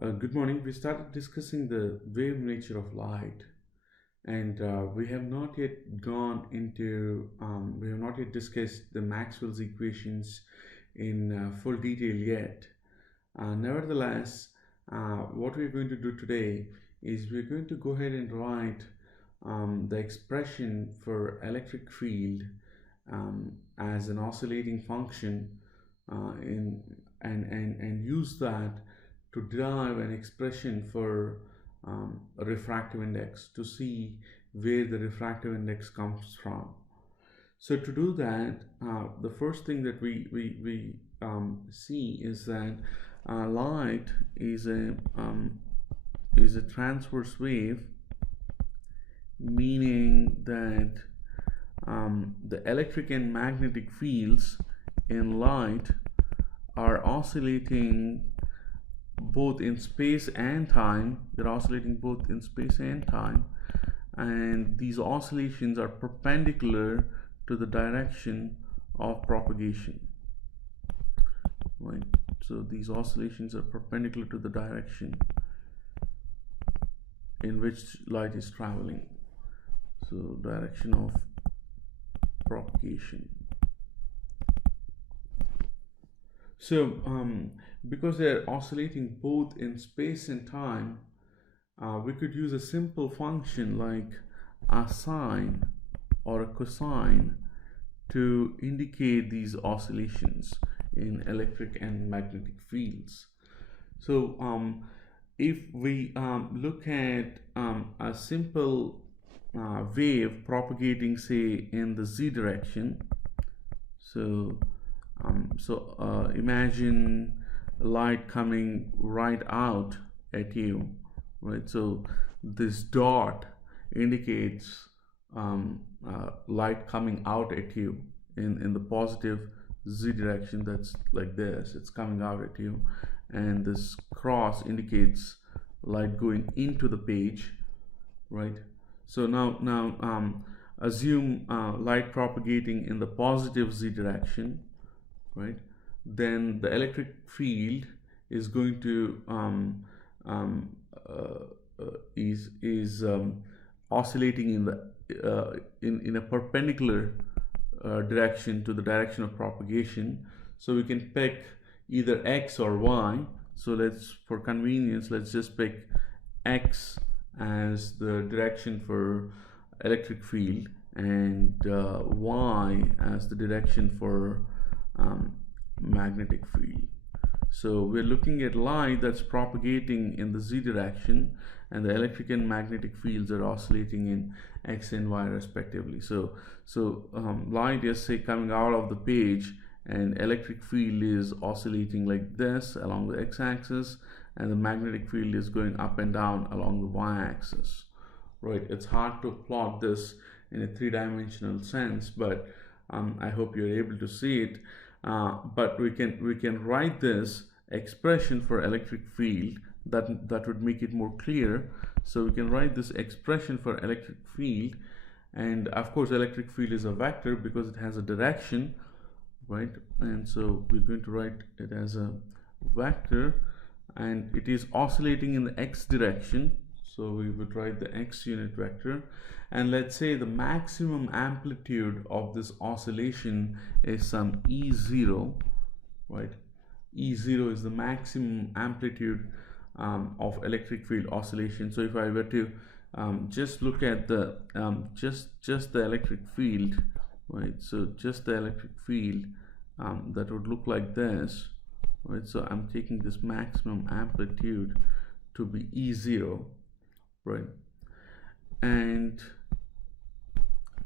Good morning. We started discussing the wave nature of light, and we have not yet gone into, we have not yet discussed the Maxwell's equations in full detail yet. Nevertheless, what we're going to do today is we're going to go ahead and write the expression for electric field as an oscillating function in and use that to derive an expression for a refractive index to see where the refractive index comes from. So to do that, the first thing that we see is that light is a transverse wave, meaning that the electric and magnetic fields in light are oscillating both in space and time. They're oscillating both in space and time, and these oscillations are perpendicular to the direction of propagation. Right? So these oscillations are perpendicular to the direction in which light is traveling. So direction of propagation. So because they're oscillating both in space and time, we could use a simple function like a sine or a cosine to indicate these oscillations in electric and magnetic fields. So if we look at a simple wave propagating, say, in the z direction, so imagine light coming right out at you, right? So this dot indicates light coming out at you in the positive z direction. That's like this, it's coming out at you, and this cross indicates light going into the page, right? So now assume light propagating in the positive z direction, right? Then the electric field is going to oscillating in the in a perpendicular direction to the direction of propagation. So we can pick either x or y. So for convenience, let's just pick x as the direction for electric field and y as the direction for magnetic field. So we're looking at light that's propagating in the z direction, and the electric and magnetic fields are oscillating in x and y respectively. So light is, say, coming out of the page, and electric field is oscillating like this along the x-axis, and the magnetic field is going up and down along the y-axis. Right? It's hard to plot this in a three-dimensional sense, but I hope you're able to see it. But we can write this expression for electric field that would make it more clear. So we can write this expression for electric field, and of course electric field is a vector because it has a direction, right? And so we're going to write it as a vector, and it is oscillating in the x direction. So we would write the x unit vector, and let's say the maximum amplitude of this oscillation is some E0, right? E0 is the maximum amplitude of electric field oscillation. So if I were to just look at the just the electric field, right? So just the electric field that would look like this, right? So I'm taking this maximum amplitude to be E0, right? And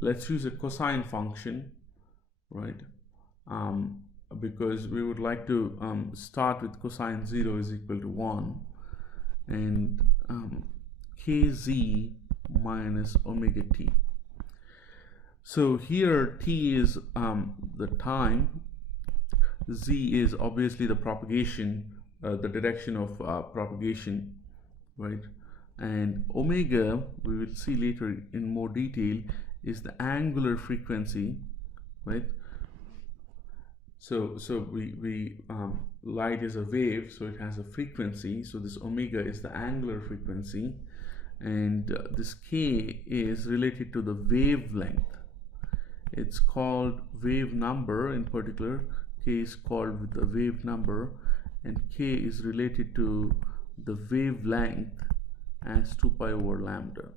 let's use a cosine function, right? Because we would like to start with cosine 0 is equal to 1, and kz minus omega t. So here t is the time, z is obviously the propagation, the direction of propagation, right? And omega, we will see later in more detail, is the angular frequency, right? So light is a wave, so it has a frequency. So this omega is the angular frequency, and this k is related to the wavelength. It's called wave number. In particular, k is called with the wave number, and k is related to the wavelength as 2 pi over lambda.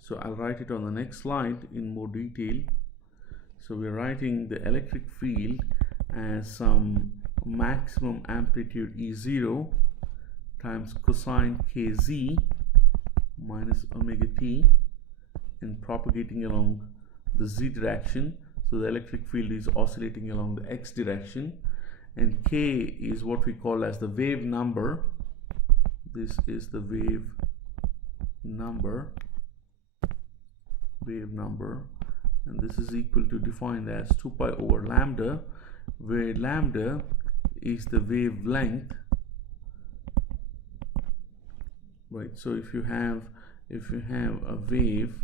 So I'll write it on the next slide in more detail. So we're writing the electric field as some maximum amplitude E0 times cosine kz minus omega t, and propagating along the z direction. So the electric field is oscillating along the x direction, and k is what we call as the wave number. This is the wave number, and this is equal to, defined as 2 pi over lambda, where lambda is the wavelength, right? So if you have a wave,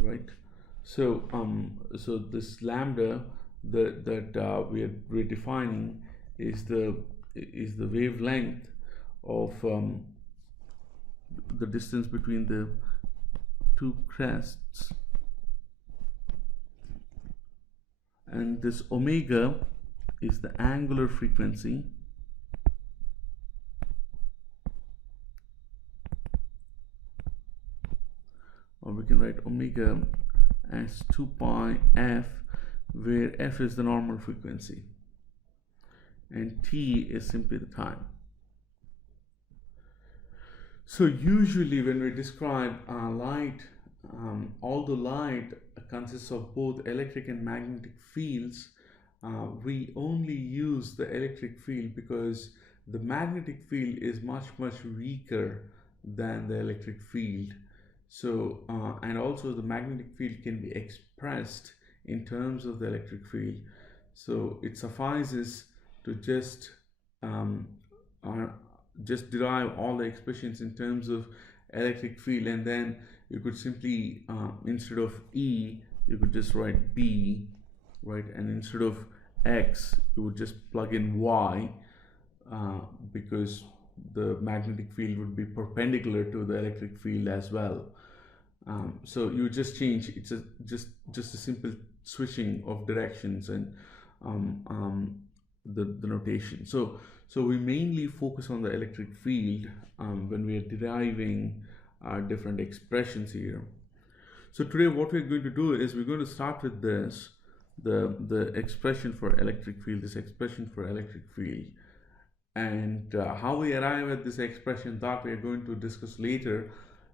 right, so this lambda that we're defining is the wavelength of the distance between the two crests, and this omega is the angular frequency, or we can write omega as 2 pi f, where f is the normal frequency and t is simply the time. So usually when we describe light, although light consists of both electric and magnetic fields, we only use the electric field because the magnetic field is much weaker than the electric field. So and also the magnetic field can be expressed in terms of the electric field. So it suffices to just derive all the expressions in terms of electric field, and then you could simply instead of E you could just write B, right, and instead of X you would just plug in Y, because the magnetic field would be perpendicular to the electric field as well. So you just change, it's just a simple switching of directions and the notation. So we mainly focus on the electric field when we are deriving different expressions here. So today what we're going to do is we're going to start with this, the expression for electric field, and how we arrive at this expression, that we are going to discuss later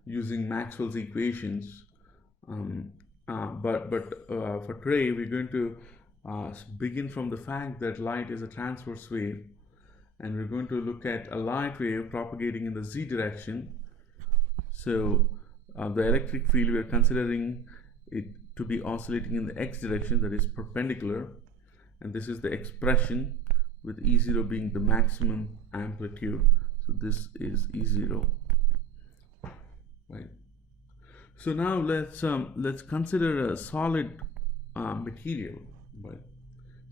using Maxwell's equations. But for today we're going to begin from the fact that light is a transverse wave, and we're going to look at a light wave propagating in the z direction. So the electric field, we are considering it to be oscillating in the x direction, that is perpendicular, and this is the expression with E0 being the maximum amplitude. So this is E0, right? So now let's consider a solid material, right?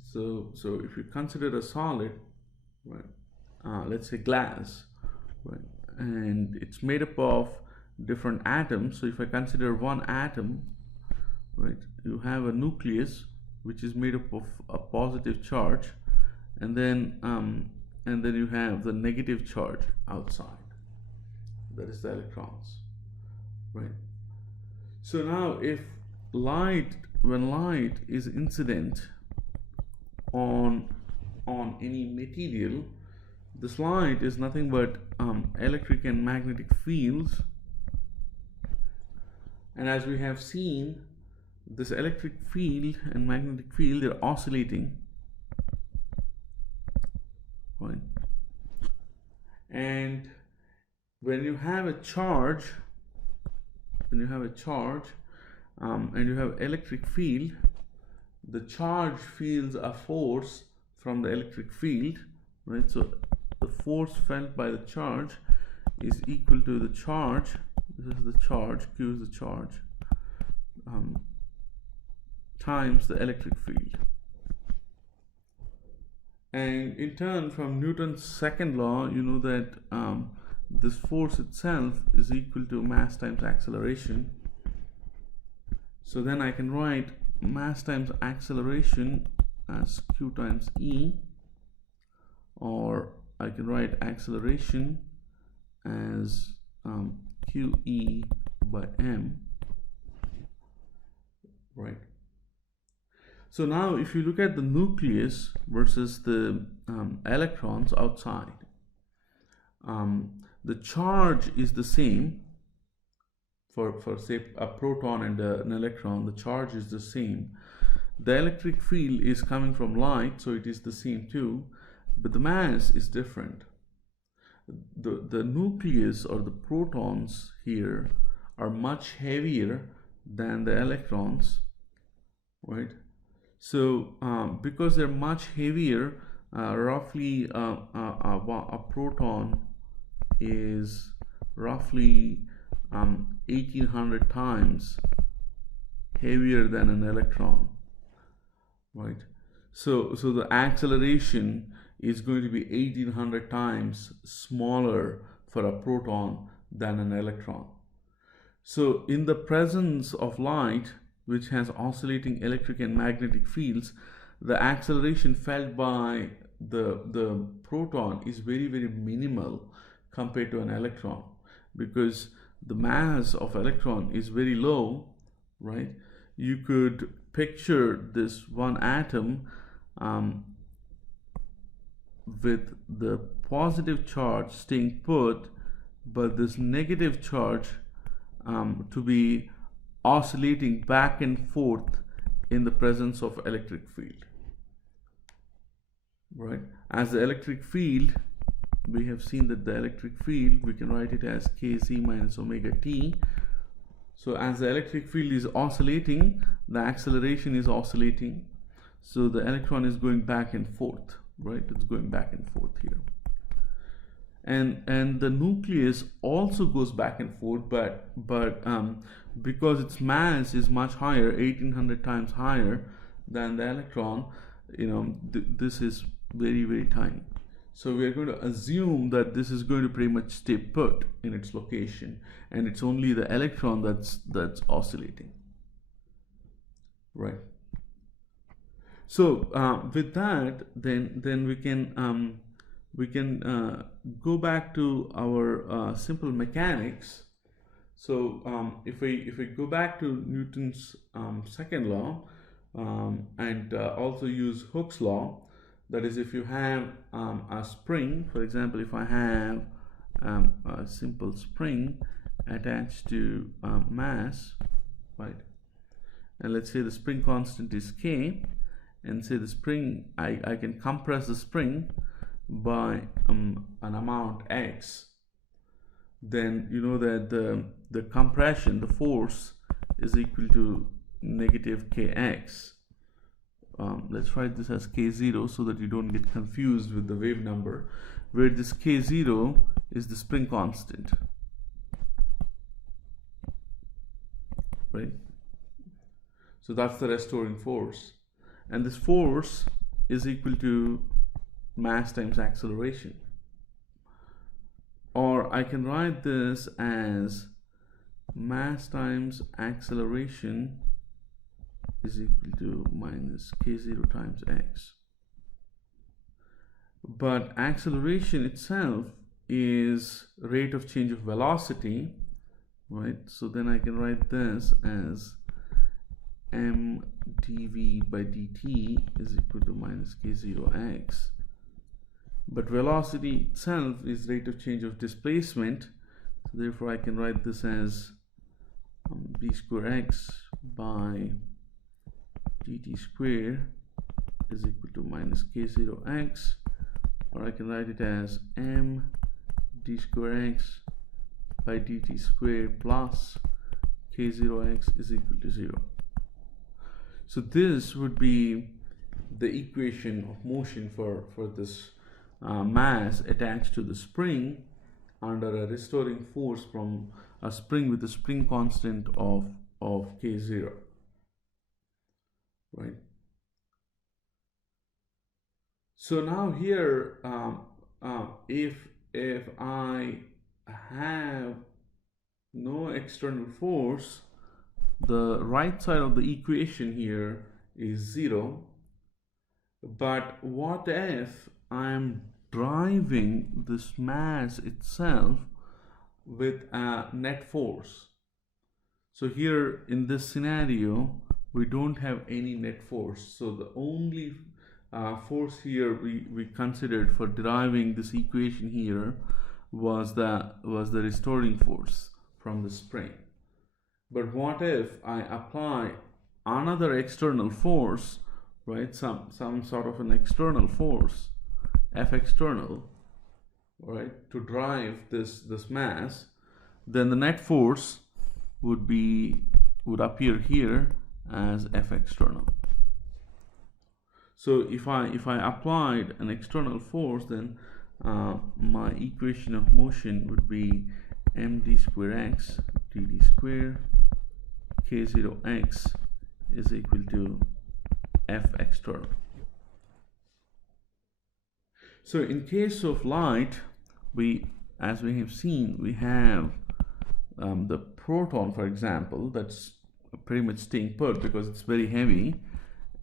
So if you consider a solid, right, let's say glass, right, and it's made up of different atoms. So if I consider one atom, right, you have a nucleus which is made up of a positive charge, and then you have the negative charge outside, that is the electrons, right? So now if when light is incident on any material, this light is nothing but electric and magnetic fields, and as we have seen, this electric field and magnetic field, they're oscillating, right? And when you have a charge, and you have electric field, the charge feels a force from the electric field, right? So the force felt by the charge is equal to the charge. This is the charge, Q is the charge, times the electric field. And in turn, from Newton's second law, you know that this force itself is equal to mass times acceleration. So then I can write mass times acceleration as q times e, or I can write acceleration as qe by m, right? So now if you look at the nucleus versus the electrons outside, the charge is the same for say a proton and an electron. The charge is the same. The electric field is coming from light, so it is the same too, but the mass is different. The nucleus or the protons here are much heavier than the electrons, right? So because they're much heavier, roughly a proton is roughly 1800 times heavier than an electron, right? So the acceleration is going to be 1800 times smaller for a proton than an electron. So in the presence of light, which has oscillating electric and magnetic fields, the acceleration felt by the proton is very, very minimal compared to an electron, because the mass of electron is very low, right? You could picture this one atom with the positive charge staying put, but this negative charge to be oscillating back and forth in the presence of electric field, right? As the electric field, we have seen that the electric field, we can write it as kz minus omega t. So as the electric field is oscillating, the acceleration is oscillating, so the electron is going back and forth, right? It's going back and forth here. And the nucleus also goes back and forth, but because its mass is much higher, 1800 times higher than the electron, this is very, very tiny. So we are going to assume that this is going to pretty much stay put in its location, and it's only the electron that's oscillating, right? So with that, then we can go back to our simple mechanics. So if we go back to Newton's second law and also use Hooke's law, that is, if you have a spring, for example, if I have a simple spring attached to mass, right, and let's say the spring constant is k, and say the spring, I can compress the spring by an amount x, then you know that the compression, the force, is equal to negative kx. Let's write this as k0 so that you don't get confused with the wave number, where this k0 is the spring constant, right? So that's the restoring force, and this force is equal to mass times acceleration. Or I can write this as mass times acceleration is equal to minus k0 times x. But acceleration itself is rate of change of velocity, right? So then I can write this as m dv by dt is equal to minus k0x. But velocity itself is rate of change of displacement, so therefore I can write this as d square x by dt square is equal to minus k0x, or I can write it as m d square x by dt square plus k0x is equal to 0. So this would be the equation of motion for this mass attached to the spring under a restoring force from a spring with a spring constant of k0. right? So now here, if I have no external force, the right side of the equation here is 0. But what if I'm driving this mass itself with a net force? So here in this scenario, we don't have any net force. So the only force here we considered for deriving this equation here was the restoring force from the spring. But what if I apply another external force, right? Some sort of an external force, F external, right, to drive this mass, then the net force would appear here as F external. So if I applied an external force, then my equation of motion would be md square x dt square k0x is equal to F external. So in case of light, as we have seen, we have the proton, for example, that's pretty much staying put because it's very heavy,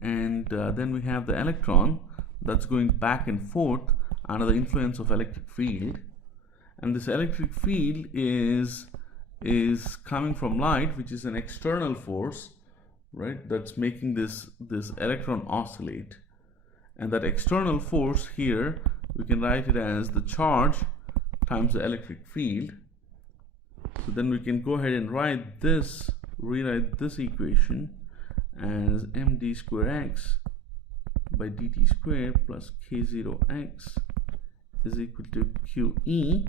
and then we have the electron that's going back and forth under the influence of electric field, and this electric field is coming from light, which is an external force, right, that's making this electron oscillate. And that external force here, we can write it as the charge times the electric field. So then we can go ahead and rewrite this equation as md square x by dt square plus k0x is equal to qe.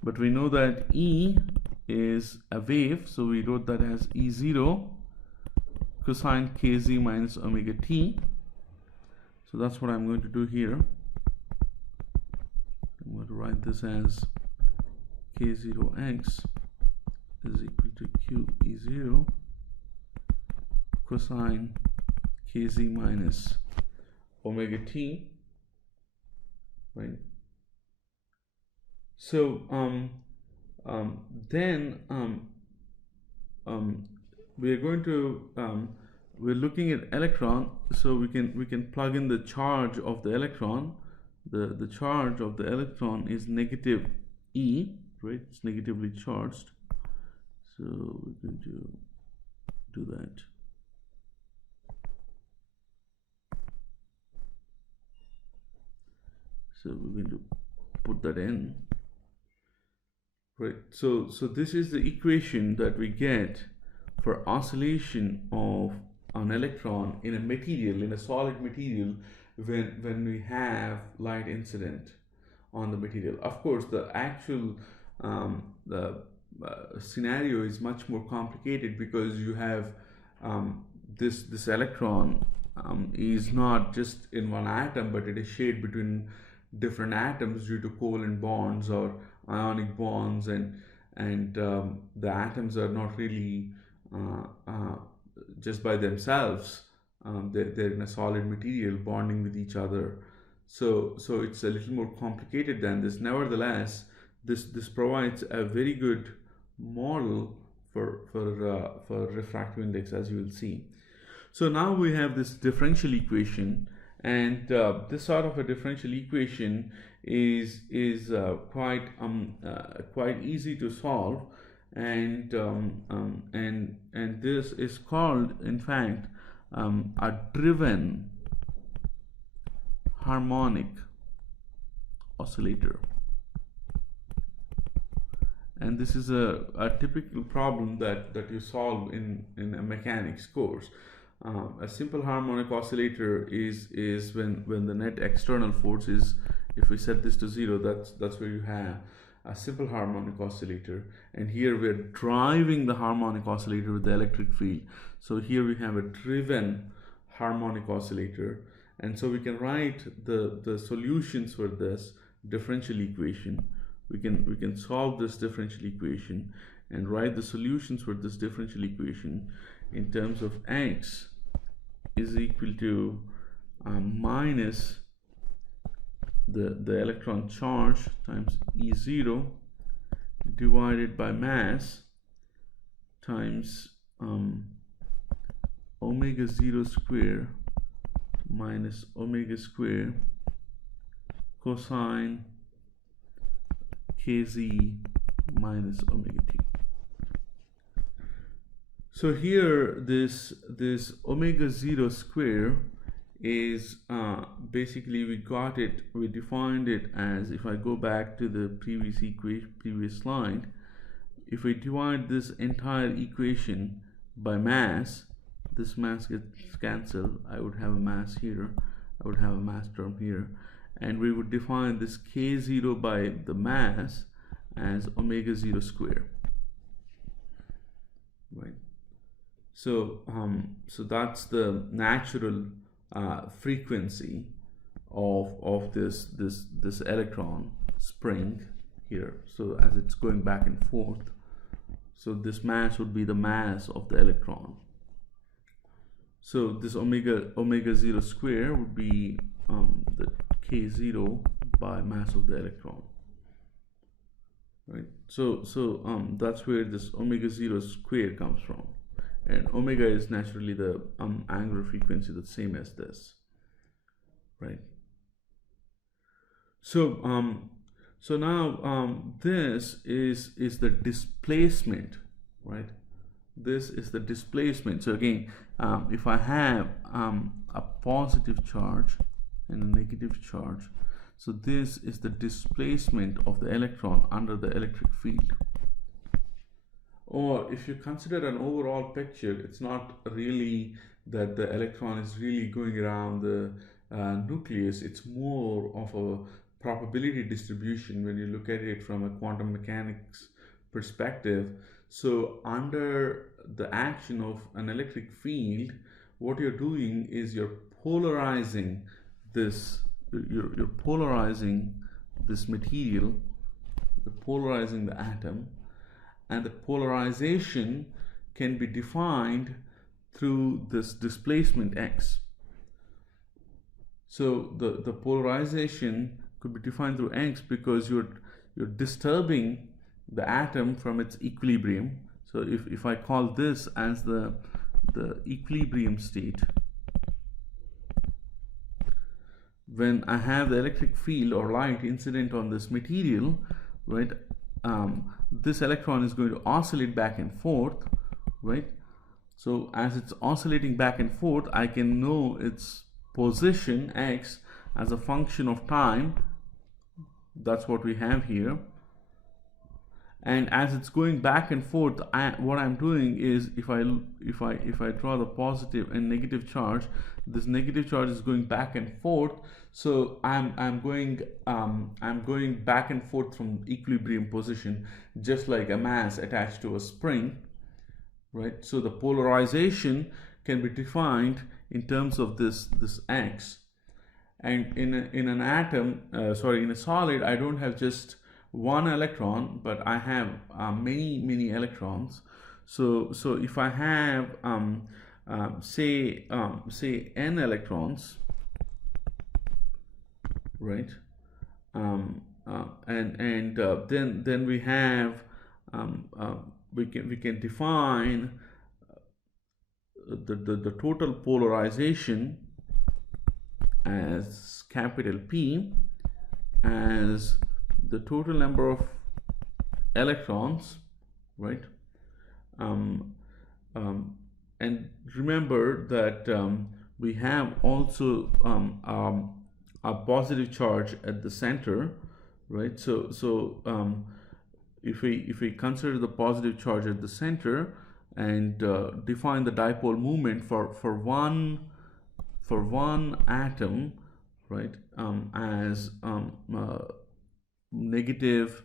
But we know that E is a wave, so we wrote that as E0 cosine kz minus omega t. So that's what I'm going to do here. I'm going to write this as k0x is equal to qe0 cosine kz minus omega t, right? So then we are going to we're looking at electron, so we can plug in the charge of the electron. The charge of the electron is negative E, right? It's negatively charged. So we're going to do that. So we're going to put that in. Right, so this is the equation that we get for oscillation of an electron in a material, in a solid material, when we have light incident on the material. Of course, the actual scenario is much more complicated because you have this electron is not just in one atom, but it is shared between different atoms due to covalent bonds or ionic bonds, and the atoms are not really just by themselves. They're in a solid material bonding with each other. So it's a little more complicated than this. Nevertheless, this provides a very good model for refractive index, as you will see. So now we have this differential equation, and this sort of a differential equation is quite easy to solve, and this is called, in fact, a driven harmonic oscillator. And this is a typical problem that you solve in a mechanics course. A simple harmonic oscillator is when the net external force is, if we set this to 0, that's where you have a simple harmonic oscillator. And here we're driving the harmonic oscillator with the electric field. So here we have a driven harmonic oscillator, and so we can write the solutions for this differential equation. We can solve this differential equation and write the solutions for this differential equation in terms of x is equal to minus the electron charge times E0 divided by mass times omega 0 square minus omega square cosine kz minus omega t. So here this omega 0 square is basically we defined it as, if I go back to the previous slide, if we divide this entire equation by mass, this mass gets cancelled. I would have a mass here, I would have a mass term here, and we would define this k0 by the mass as omega 0 square, right? So so that's the natural frequency of this electron spring here. So as it's going back and forth, so this mass would be the mass of the electron. So this omega 0 square would be the k0 by mass of the electron, right? So that's where this omega 0 square comes from, and omega is naturally the angular frequency, the same as this, right? So so now this is the displacement, right? This is the displacement. So again, if I have a positive charge and a negative charge, so this is the displacement of the electron under the electric field. Or if you consider an overall picture, it's not really that the electron is really going around the nucleus. It's more of a probability distribution when you look at it from a quantum mechanics perspective. So under the action of an electric field, what you're doing is you're polarizing this, you're polarizing this material, you're polarizing the atom, and the polarization can be defined through this displacement x. So the polarization could be defined through x because you're disturbing the atom from its equilibrium. So if I call this as the equilibrium state, when I have the electric field or light incident on this material, right, this electron is going to oscillate back and forth, right? So as it's oscillating back and forth, I can know its position x as a function of time. That's what we have here. And as it's going back and forth, what I'm doing is, if I draw the positive and negative charge, this negative charge is going back and forth. So I'm going back and forth from equilibrium position, just like a mass attached to a spring, right? So the polarization can be defined in terms of this x. And in an atom, in a solid, I don't have just one electron, but I have many electrons. So if I have say n electrons, right, and then we have we can define the total polarization as capital P as the total number of electrons, right? And remember that we have also a positive charge at the center, right? So if we consider the positive charge at the center and define the dipole moment for one atom, right, as negative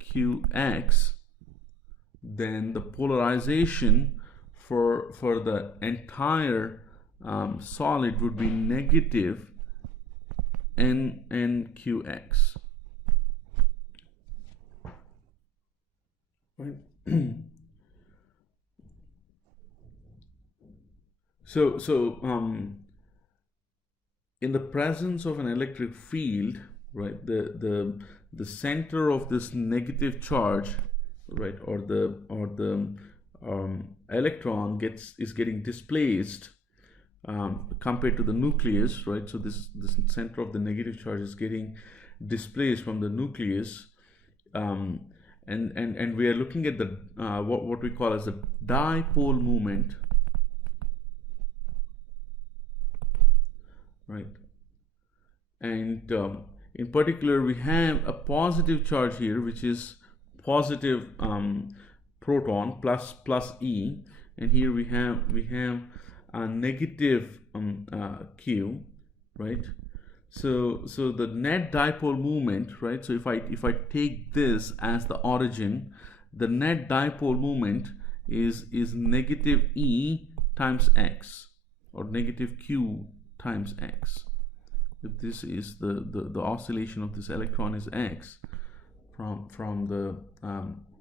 qx, then the polarization for the entire solid would be negative nqx, right? So in the presence of an electric field, right, the center of this negative charge, right, or the electron is getting displaced compared to the nucleus, right? So this center of the negative charge is getting displaced from the nucleus, um, and we are looking at the what we call as the dipole moment, right? And in particular, we have a positive charge here, which is positive proton plus E, and here we have a negative Q, right? So the net dipole moment, right? So if I take this as the origin, the net dipole moment is negative E times x, or negative Q times x. If this is the oscillation of this electron is x from the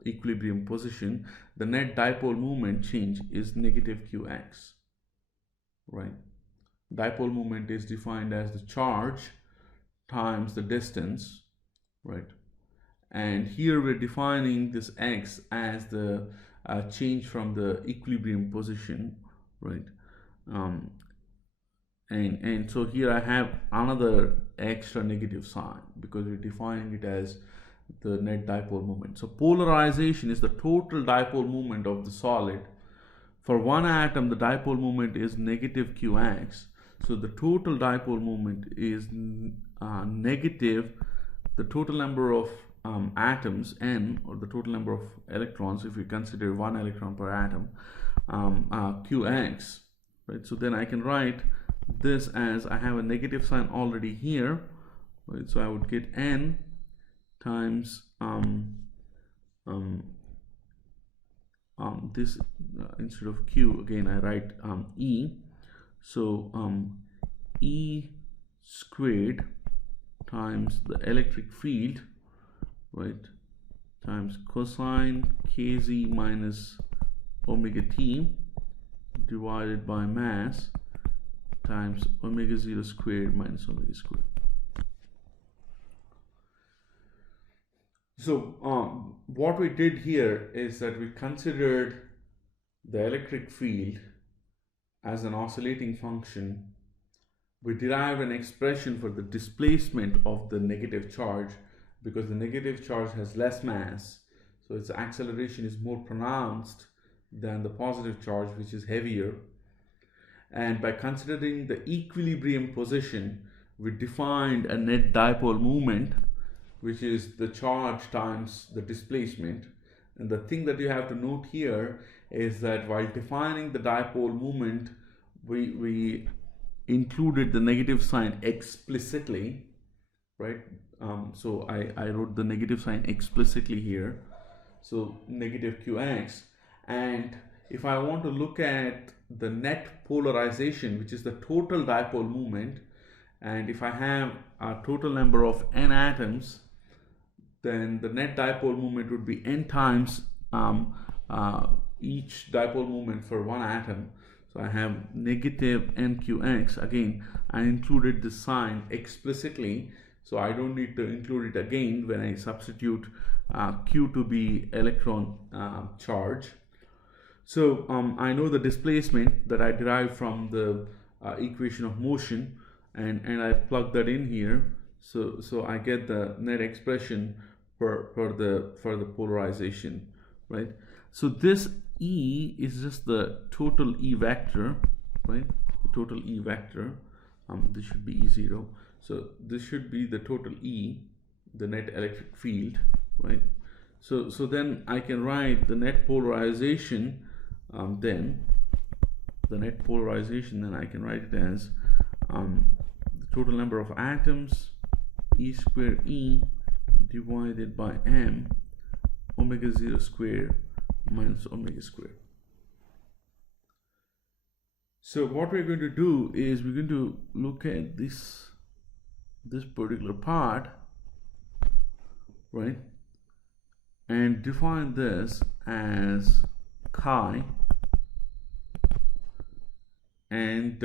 equilibrium position, the net dipole moment change is negative qx, right? Dipole moment is defined as the charge times the distance, right? And here we're defining this x as the change from the equilibrium position, right? And so here I have another extra negative sign because we're defining it as the net dipole moment. So polarization is the total dipole moment of the solid. For one atom, the dipole moment is negative qx. So the total dipole moment is negative the total number of atoms, n, or the total number of electrons, if we consider 1 electron per atom, qx, right? So then I can write this as, I have a negative sign already here, right? So I would get n times this instead of q, again I write e. So e squared times the electric field, right, times cosine kz minus omega t divided by mass times omega 0 squared minus omega squared. So what we did here is that we considered the electric field as an oscillating function. We derived an expression for the displacement of the negative charge, because the negative charge has less mass, so its acceleration is more pronounced than the positive charge, which is heavier. And by considering the equilibrium position, we defined a net dipole moment, which is the charge times the displacement. And the thing that you have to note here is that while defining the dipole moment, we included the negative sign explicitly, right? So I wrote the negative sign explicitly here, so negative qx. And if I want to look at the net polarization, which is the total dipole moment, and if I have a total number of n atoms, then the net dipole moment would be n times each dipole moment for one atom. So I have negative nqx. Again, I included the sign explicitly, so I don't need to include it again when I substitute q to be electron charge. So I know the displacement that I derived from the equation of motion, and I plug that in here. So I get the net expression for the polarization, right? So this E is just the total E vector, right? The total E vector. This should be E0. So this should be the total E, the net electric field, right? So then I can write the net polarization. Then the net polarization, then I can write it as the total number of atoms, E square E divided by m omega 0 square minus omega square. So what we're going to do is we're going to look at this particular part, right, and define this as chi, and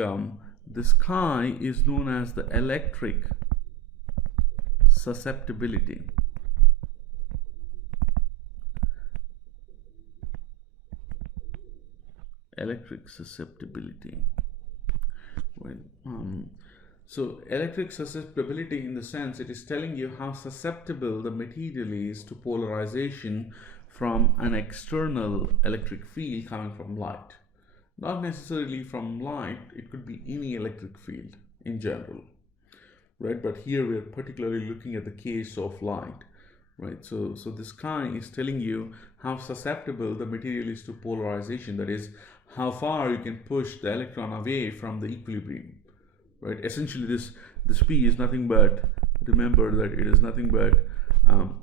this chi is known as the electric susceptibility. Electric susceptibility. Well, so electric susceptibility, in the sense, it is telling you how susceptible the material is to polarization from an external electric field coming from light. Not necessarily from light, it could be any electric field in general, right? But here we are particularly looking at the case of light, right? So this chi is telling you how susceptible the material is to polarization, that is, how far you can push the electron away from the equilibrium, right? Essentially, this P is nothing but, remember that it is nothing but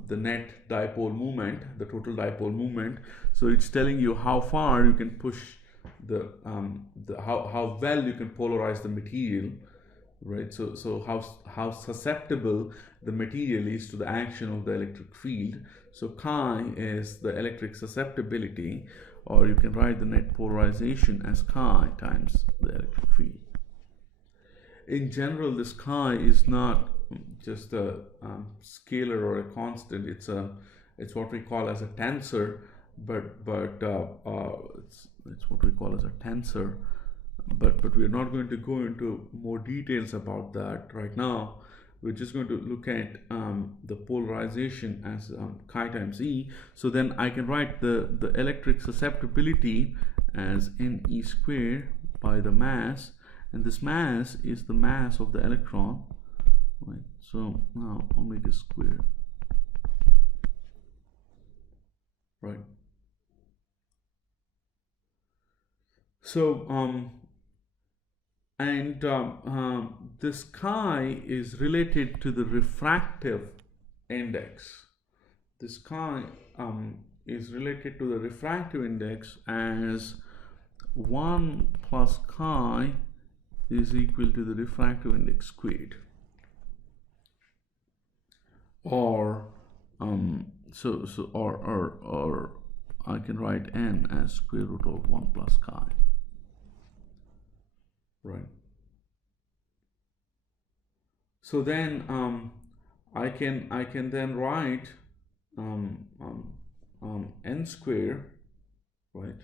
the net dipole moment, the total dipole moment. So it's telling you how far you can push how well you can polarize the material, right? So how susceptible the material is to the action of the electric field. So chi is the electric susceptibility, or you can write the net polarization as chi times the electric field. In general, this chi is not just a scalar or a constant. It's what we call as a tensor, but it's what we call as a tensor. But we are not going to go into more details about that right now. We're just going to look at the polarization as chi times E. So then I can write the electric susceptibility as Ne squared by the mass, and this mass is the mass of the electron, right? So now omega squared, right? So this chi is related to the refractive index. This chi is related to the refractive index as 1 plus chi is equal to the refractive index squared. Or or I can write n as square root of 1 plus chi. Right. So then I can then write n square, right?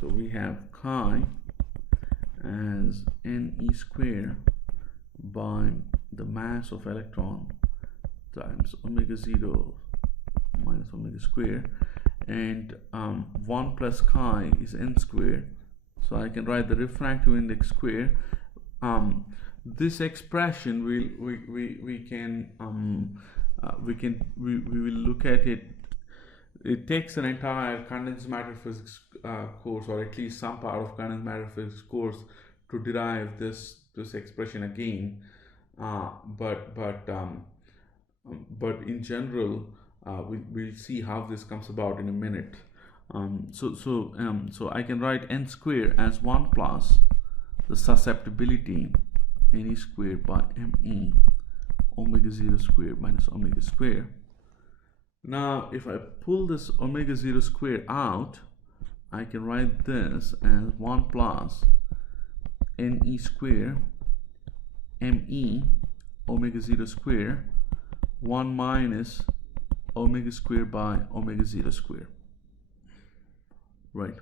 So we have chi as Ne square by the mass of electron times omega 0 minus omega square, and 1 plus chi is n square. So I can write the refractive index square. This expression we will look at it. It takes an entire condensed matter physics course, or at least some part of condensed matter physics course, to derive this expression again. But in general, we'll see how this comes about in a minute. So I can write n square as 1 plus the susceptibility Ne squared by Me omega 0 squared minus omega square. Now if I pull this omega 0 square out, I can write this as 1 plus Ne square Me omega 0 square 1 minus omega square by omega 0 square, right?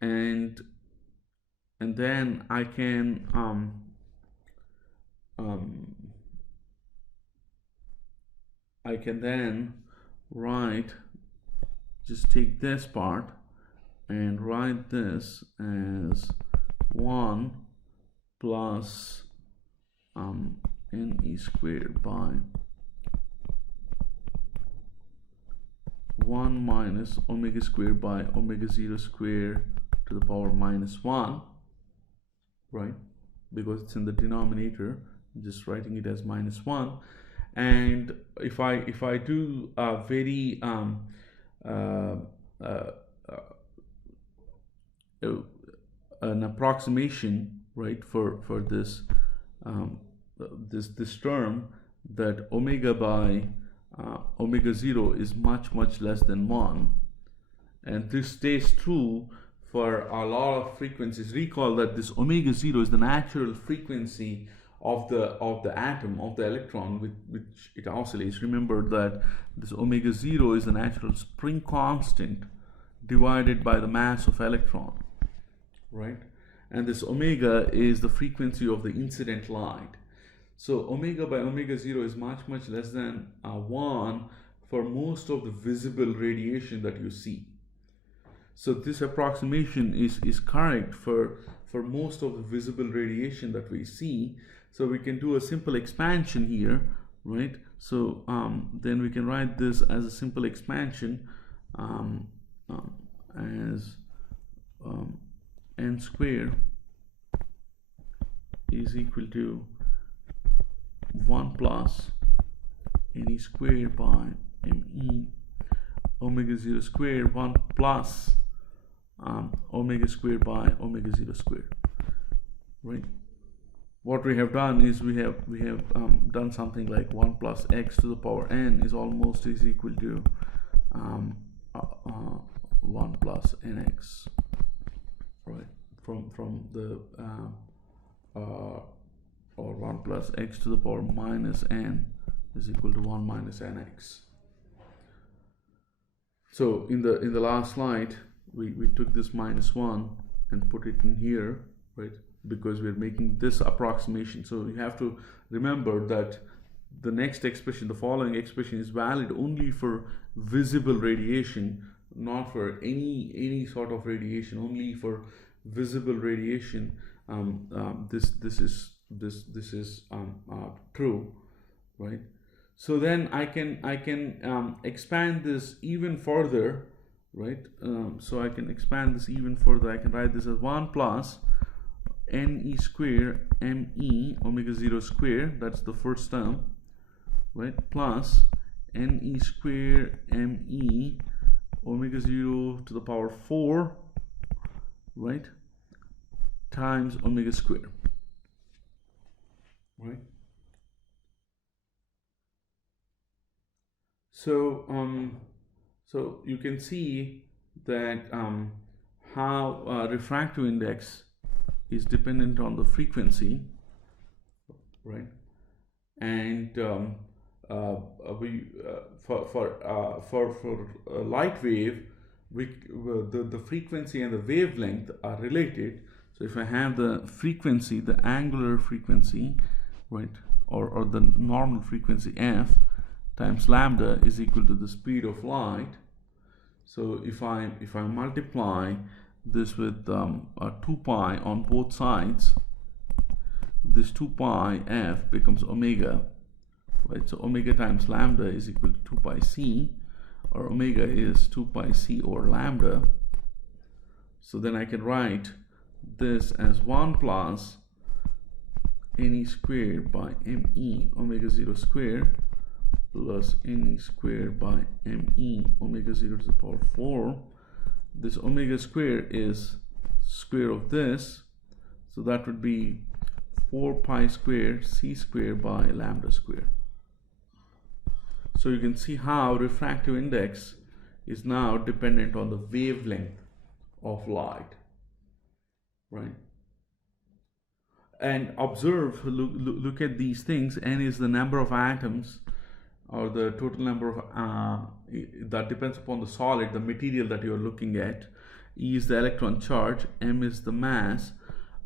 And then I can then write, just take this part and write this as 1 plus Ne squared by 1 minus omega squared by omega 0 squared to the power minus 1, right? Because it's in the denominator, I'm just writing it as minus 1. And if I do a very an approximation, right, for this this term, that omega by omega 0 is much less than 1, and this stays true for a lot of frequencies. Recall that this omega 0 is the natural frequency of the atom, of the electron with which it oscillates. Remember that this omega 0 is the natural spring constant divided by the mass of electron, right? And this omega is the frequency of the incident light. So omega by omega 0 is much less than 1 for most of the visible radiation that you see. So this approximation is correct for most of the visible radiation that we see. So we can do a simple expansion here, right? So then we can write this as a simple expansion as n square is equal to 1 plus ne squared by me omega 0 squared 1 plus omega squared by omega 0 squared, right? What we have done is we have done something like 1 plus x to the power n is almost is equal to 1 plus nx, right? From the or 1 plus x to the power minus n is equal to 1 minus nx. So in the last slide we took this minus 1 and put it in here, right? Because we're making this approximation. So you have to remember that the next expression, the following expression, is valid only for visible radiation, not for any sort of radiation. Only for visible radiation this is true, right? So then I can expand this even further, right? So I can expand this even further. I can write this as 1 plus ne square me omega 0 square, that's the first term, right, plus ne square me omega 0 to the power 4, right, times omega square, right? So so you can see that how refractive index is dependent on the frequency, right? And for light wave, the frequency and the wavelength are related. So if I have the frequency, the angular frequency, right, or the normal frequency f times lambda is equal to the speed of light. So if I multiply this with 2 pi on both sides, this 2 pi f becomes omega, right? So omega times lambda is equal to 2 pi c, or omega is 2 pi c over lambda. So then I can write this as 1 plus ne squared by me omega 0 squared plus ne squared by me omega 0 to the power 4. This omega square is square of this, so that would be 4 pi square c square by lambda square. So you can see how refractive index is now dependent on the wavelength of light, right? And observe, look at these things. N is the number of atoms, or the total number of that depends upon the solid, the material that you are looking at. E is the electron charge, m is the mass,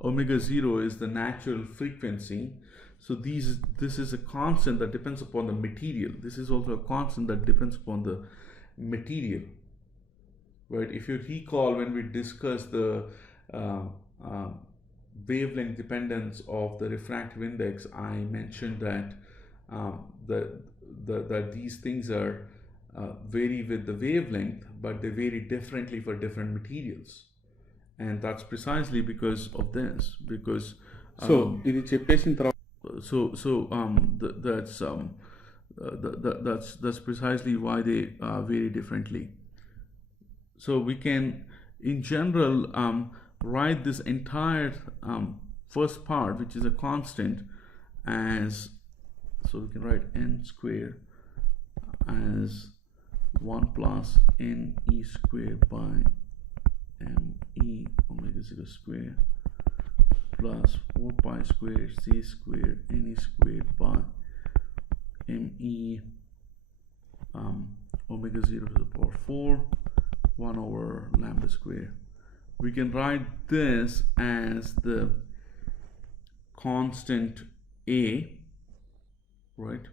omega 0 is the natural frequency. So this is a constant that depends upon the material. This is also a constant that depends upon the material, right? If you recall, when we discussed the wavelength dependence of the refractive index, I mentioned that that these things are vary with the wavelength, but they vary differently for different materials, and that's precisely because of this. Because that's precisely why they vary differently. So we can, in general, write this entire first part, which is a constant, as, so we can write n square as 1 plus NE squared by ME omega 0 squared plus 4 pi squared C squared NE squared by ME omega 0 to the power 4 1 over lambda square. We can write this as the constant A, right,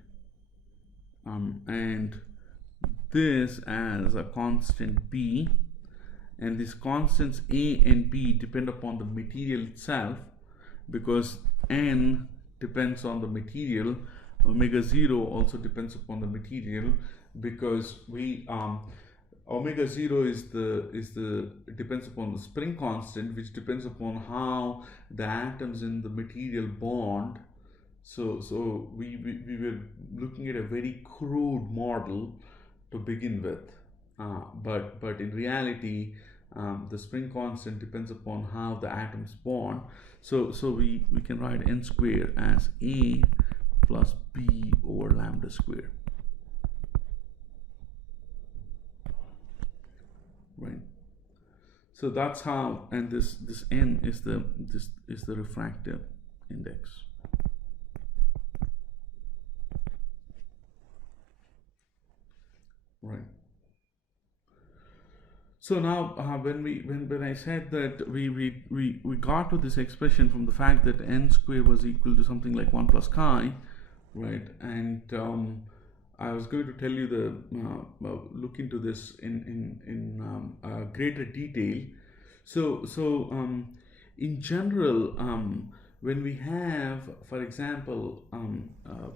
and this as a constant B, and these constants A and B depend upon the material itself, because N depends on the material, omega 0 also depends upon the material, because we omega 0 depends upon the spring constant, which depends upon how the atoms in the material bond. So we were looking at a very crude model to begin with, but in reality the spring constant depends upon how the atoms bond. So we can write N square as A plus B over lambda square, right? So that's how, and this N is the refractive index. Right. So now when I said that we got to this expression from the fact that N square was equal to something like 1 plus chi, right? And I was going to tell you look into this in greater detail. So in general, when we have, for example,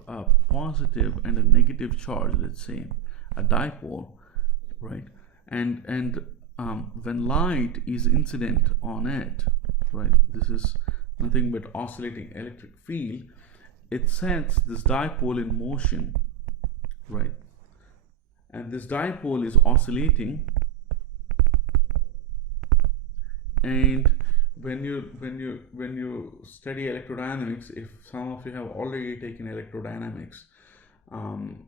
a positive and a negative charge, let's say a dipole, right, and when light is incident on it, right, this is nothing but oscillating electric field, it sets this dipole in motion, right, and this dipole is oscillating, and when you study electrodynamics, if some of you have already taken electrodynamics,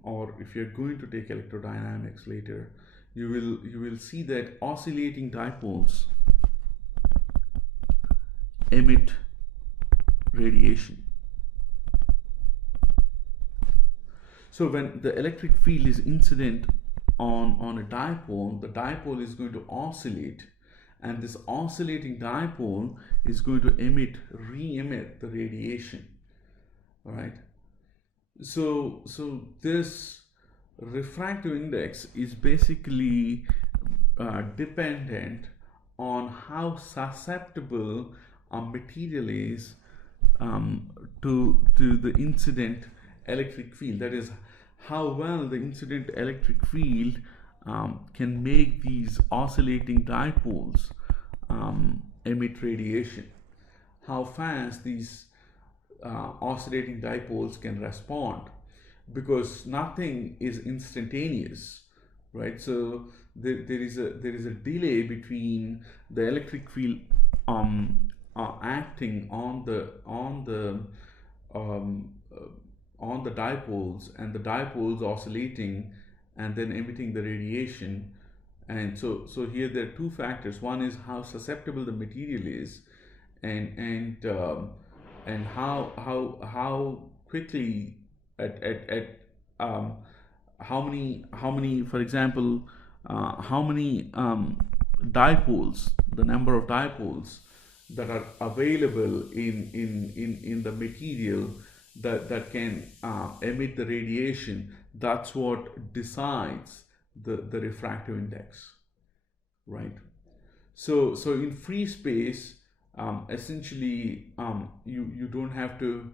or if you're going to take electrodynamics later, you will see that oscillating dipoles emit radiation. So when the electric field is incident on a dipole, the dipole is going to oscillate, and this oscillating dipole is going to re-emit the radiation. All right. So this refractive index is basically dependent on how susceptible a material is to the incident electric field. That is, how well the incident electric field can make these oscillating dipoles emit radiation, how fast these oscillating dipoles can respond, because nothing is instantaneous, right? So there is a delay between the electric field acting on the dipoles, and the dipoles oscillating and then emitting the radiation. And so here there are two factors. One is how susceptible the material is, and how quickly how many, for example, how many dipoles, the number of dipoles that are available in the material that can emit the radiation. That's what decides the refractive index, right? So in free space, essentially you don't have to,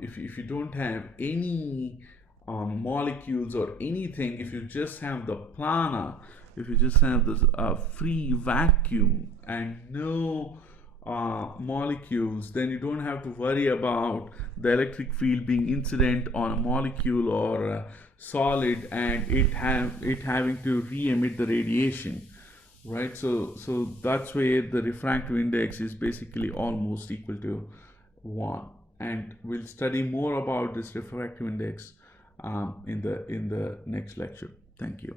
if you don't have any molecules or anything, if you just have the planar, if you just have this free vacuum and no molecules, then you don't have to worry about the electric field being incident on a molecule or a solid and it having to re-emit the radiation, right? So that's where the refractive index is basically almost equal to 1, and we'll study more about this refractive index in the next lecture. Thank you.